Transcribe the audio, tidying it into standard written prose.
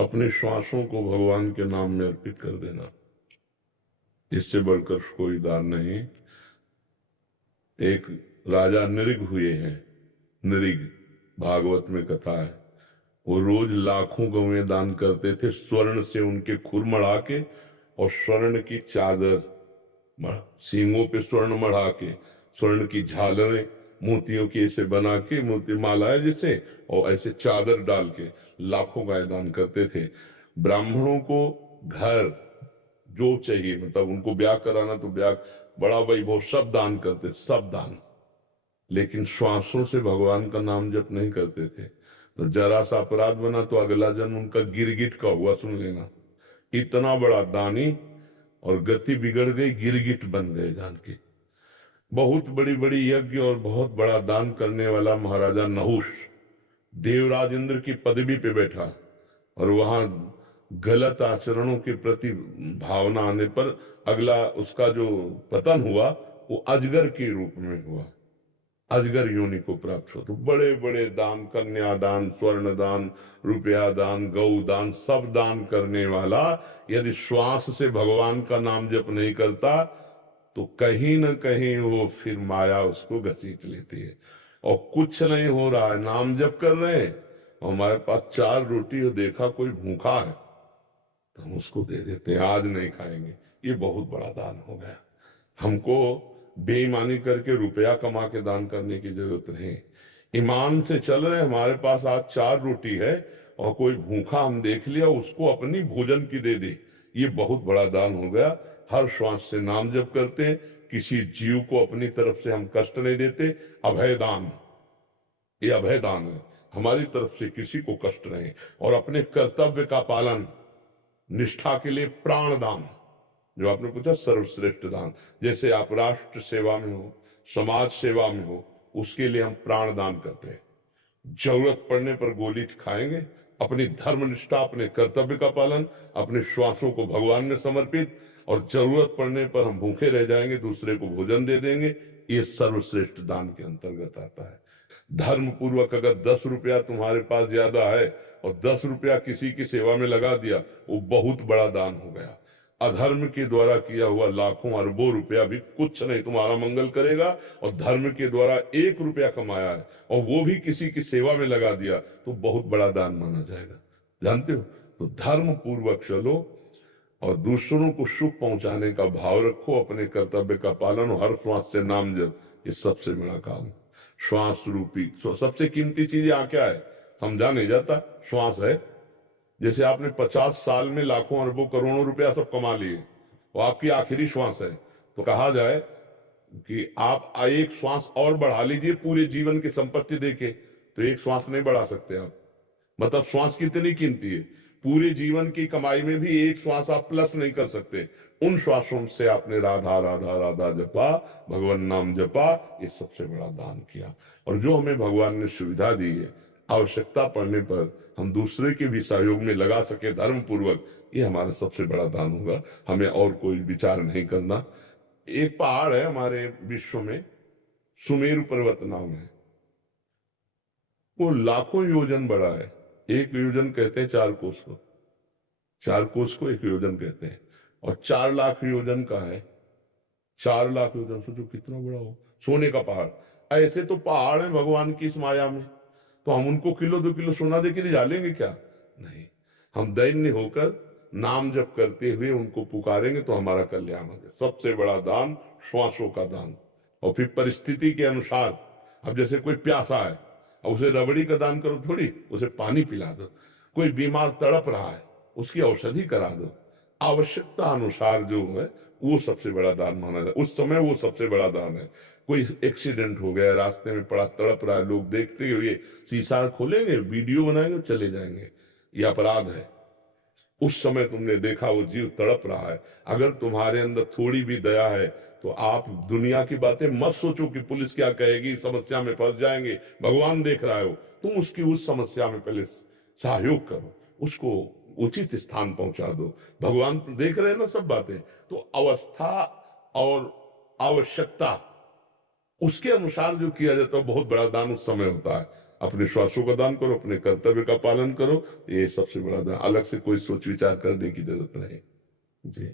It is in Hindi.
अपने श्वासों को भगवान के नाम में अर्पित कर देना, इससे बढ़कर कोई दान नहीं। एक राजा नृग हुए हैं, नृग, भागवत में कथा है। वो रोज लाखों गौएं दान करते थे, स्वर्ण से उनके खुर मढ़ा के और स्वर्ण की चादर, सींगों पे स्वर्ण मढ़ा के, स्वर्ण की झालरें मोतियों की ऐसे बना के, मोती माला है जिसे, और ऐसे चादर डाल के लाखों गाय दान करते थे। ब्राह्मणों को घर जो चाहिए, मतलब उनको ब्याह कराना तो ब्याह, बड़ा वैभव, सब दान करते, सब दान। लेकिन श्वासों से भगवान का नाम जप नहीं करते थे। तो जरा सा अपराध बना तो अगला जन्म उनका गिरगिट का हुआ, सुन लेना। इतना बड़ा दानी और गति बिगड़ गई, गिरगिट बन गए जान के। बहुत बड़ी बड़ी यज्ञ और बहुत बड़ा दान करने वाला महाराजा नहुष देवराज इंद्र की पदवी पे बैठा, और वहां गलत आचरणों के प्रति भावना आने पर अगला उसका जो पतन हुआ वो अजगर के रूप में हुआ, अजगर योनि को प्राप्त हो। तो बड़े बड़े दान, कन्यादान, स्वर्ण दान, रुपया दान, गौ दान, सब दान करने वाला यदि श्वास से भगवान का नाम जप नहीं करता तो कहीं न कहीं वो फिर माया उसको घसीट लेती है। और कुछ नहीं हो रहा है, नाम जप कर रहे हैं, हमारे पास 4 रोटी और देखा कोई भूखा है तो हम उसको दे देते हैं, आज नहीं खाएंगे। ये बहुत बड़ा दान हो गया। हमको बेईमानी करके रुपया कमा के दान करने की जरूरत नहीं। ईमान से चल रहे, हमारे पास आज 4 रोटी है और कोई भूखा हम देख लिया, उसको अपनी भोजन की दे दे, ये बहुत बड़ा दान हो गया। हर श्वास से नाम जप करते हैं, किसी जीव को अपनी तरफ से हम कष्ट नहीं देते। अभय दान, ये अभय दान है, हमारी तरफ से किसी को कष्ट नहीं। और अपने कर्तव्य का पालन, निष्ठा के लिए प्राण दान, जो आपने पूछा सर्वश्रेष्ठ दान, जैसे आप राष्ट्र सेवा में हो, समाज सेवा में हो, उसके लिए हम प्राण दान करते हैं। जरूरत पड़ने पर गोली खाएंगे, अपनी धर्म निष्ठा, अपने कर्तव्य का पालन, अपने श्वासों को भगवान में समर्पित, और जरूरत पड़ने पर हम भूखे रह जाएंगे, दूसरे को भोजन दे देंगे। ये सर्वश्रेष्ठ दान के अंतर्गत आता है। धर्म पूर्वक अगर 10 रुपया तुम्हारे पास ज्यादा है और 10 रुपया किसी की सेवा में लगा दिया, वो बहुत बड़ा दान हो गया। अधर्म के द्वारा किया हुआ लाखों अरबों रुपया भी कुछ नहीं तुम्हारा मंगल करेगा, और धर्म के द्वारा 1 रुपया कमाया है और वो भी किसी की सेवा में लगा दिया तो बहुत बड़ा दान माना जाएगा। जानते हो? तो धर्म पूर्वक चलो और दूसरों को सुख पहुंचाने का भाव रखो, अपने कर्तव्य का पालन, हर श्वास से नाम जप, ये सबसे बड़ा काम। श्वास रूपी सबसे कीमती चीज यहाँ क्या है समझा नहीं जाता, श्वास है। जैसे आपने 50 साल में लाखों अरबों करोड़ों रुपया सब कमा लिए, वो आपकी आखिरी श्वास है, तो कहा जाए कि आप एक श्वास और बढ़ा लीजिए पूरे जीवन की संपत्ति देके, तो एक श्वास नहीं बढ़ा सकते आप। मतलब श्वास कितनी कीमती है, पूरे जीवन की कमाई में भी एक श्वास आप प्लस नहीं कर सकते। उन श्वासों से आपने राधा राधा राधा जपा, भगवान नाम जपा, ये सबसे बड़ा दान किया। और जो हमें भगवान ने सुविधा दी है, आवश्यकता पड़ने पर हम दूसरे के भी सहयोग में लगा सके धर्म पूर्वक, ये हमारा सबसे बड़ा दान होगा। हमें और कोई विचार नहीं करना। एक पहाड़ है हमारे विश्व में, सुमेरु पर्वत नाम है, वो लाखों योजन बड़ा है। 1 योजन कहते हैं 4 कोस को, 4 कोस को 1 योजन कहते हैं, और 4 लाख योजन का है। 4 लाख योजन, सोचो कितना बड़ा हो, सोने का पहाड़। ऐसे तो पहाड़ है भगवान की इस माया में, तो हम उनको किलो 2 किलो सोना दे के जा लेंगे क्या? नहीं, हम दैन्य होकर नाम जप करते हुए उनको पुकारेंगे तो हमारा कल्याण होगा। सबसे बड़ा दान श्वासों का दान। और फिर परिस्थिति के अनुसार, अब जैसे कोई प्यासा है, अब उसे रबड़ी का दान करो थोड़ी, उसे पानी पिला दो। कोई बीमार तड़प रहा है, उसकी औषधि करा दो। आवश्यकता अनुसार जो है वो सबसे बड़ा दान माना जाए, उस समय वो सबसे बड़ा दान है। कोई एक्सीडेंट हो गया, रास्ते में पड़ा तड़प रहा है, लोग देखते हुए शीशा खोलेंगे, वीडियो बनाएंगे, चले जाएंगे, ये अपराध है। उस समय तुमने देखा वो जीव तड़प रहा है, अगर तुम्हारे अंदर थोड़ी भी दया है तो आप दुनिया की बातें मत सोचो कि पुलिस क्या कहेगी, समस्या में फंस जाएंगे। भगवान देख रहा हो, तुम उसकी उस समस्या में पहले सहयोग करो, उसको उचित स्थान पहुंचा दो। भगवान तो देख रहे हैं ना सब बातें। तो अवस्था और आवश्यकता उसके अनुसार जो किया जाता है बहुत बड़ा दान उस समय होता है। अपने श्वासों का दान करो, अपने कर्तव्य का पालन करो, ये सबसे बड़ा दान। अलग से कोई सोच विचार करने की जरूरत नहीं। जी।